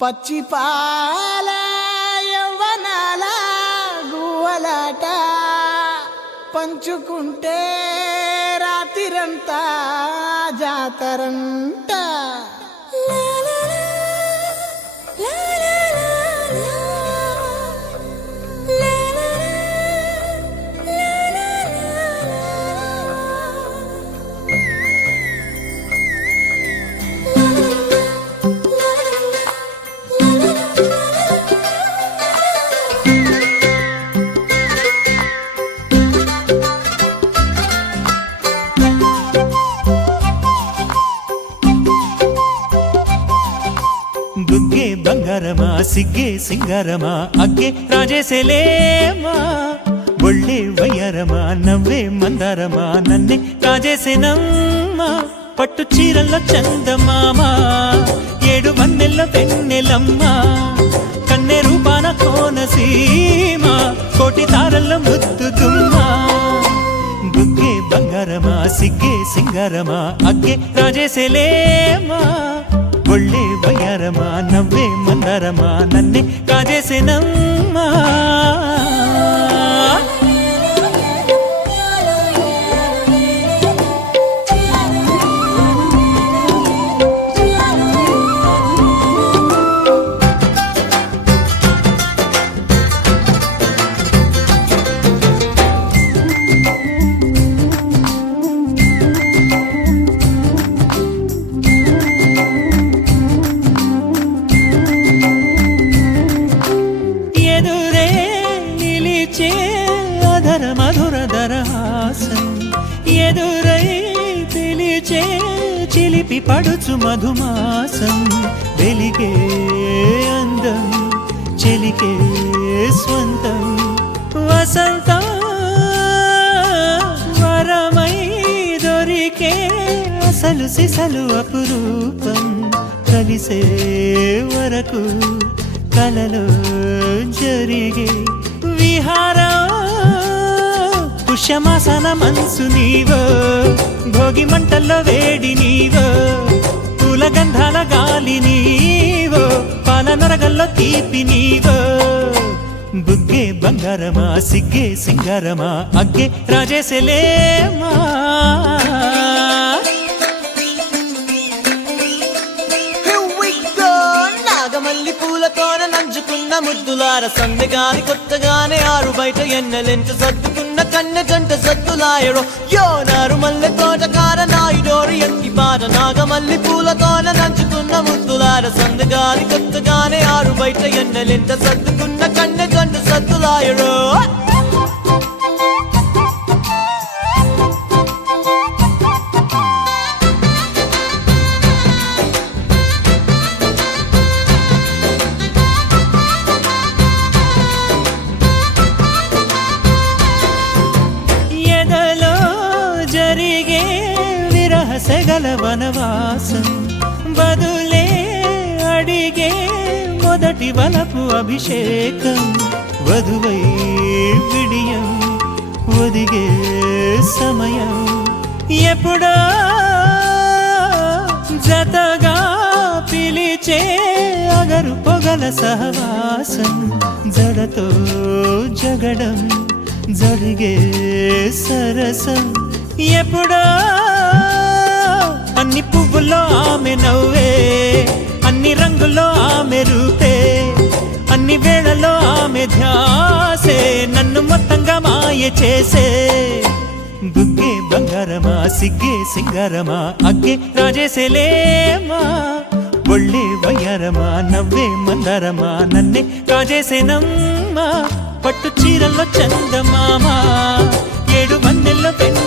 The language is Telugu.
పచ్చి పాల యవ్వనాల గువ్వలాట పంచుకుంటే రాత్రిరంతా జాతరంట. బుగ్గే బంగారమా సిగ్గే సింగారమా అగ్గే రాజేసేలేమా, ఒళ్ళే వయ్యారమా నవ్వే మందారమా నన్నే కాజేసేనమ్మా. పట్టు చీరల్లో చందమామా ఏడు వన్నెల్ల వెన్నెలమ్మా, కన్నె రూపాన కోనసీమా కోటి తారల్లో ముద్దుతుమ్మా. బుగ్గే బంగారమా సిగ్గే సింగారమా అగ్గే రాజేసేలేమా, ఒళ్ళే వయ్యారమా నవ్వే మందారమా నన్నే కాజేసేనమ్మా. మధురధరహాసం ఎదురై పిలిచే చిలిపి పడుచు మధుమాసం, వెలిగే అందం చెలికే స్వంతం వసంతం వరమై దొరికే అసలు సిసలు అపురూపం, కలిసే వరకు కలలో జరిగే విహారం. పుష్యమాసన మనసు నీవో భోగి మంటల్లో వేడి నీవో, పూల గంధాల గాలి నీవో పాల నొరగల్లో తీపి నీవో. బుగ్గే బంగారమా సిగ్గే సింగారమా అగ్గే రాజేసేలేమా. నాగమల్లి పూలతోన నంచుకున్న ముద్దులార సందెగాని కొత్తగానే ఆరు బయట ఎన్నెలెంట సర్దుకున్న కన్నె జంట సద్దులాయరో యోనారు మల్లె తోటకార నాయుడోరు ఎంకి బాట. నాగమల్లి పూలతోన నంచుకున్న ముద్దులార సందెగాని కొత్తగానే ఆరు బయట ఎన్నెలెంట సర్దుకున్న కన్నె జంట సద్దులాయరో. సెగల వనవాసం బదులే అడిగే మొదటి వలపు అభిషేకం, వధువై విడియం ఒదిగే సమయం ఎప్పుడో జతగా పిలిచే అగరు పొగల సహవాసం, జడతో జగడం జరిగే సరసం ఎప్పుడో. అన్ని పువ్వుల్లో ఆమె నవ్వే అన్ని రంగుల్లో ఆమె రూపే, అన్ని వేళల్లో ఆమె ధ్యాసే నన్ను మొత్తంగా మాయ చేసే. బుగ్గే బంగారమా సిగ్గే సింగారమా అగ్గే రాజేసేలేమా, ఒళ్ళే వయ్యారమా నవ్వే మందారమా నన్నే కాజేసేనమ్మా. పట్టు చీరల్లో చందమామా ఏడు వన్నెల్లో పెన్ను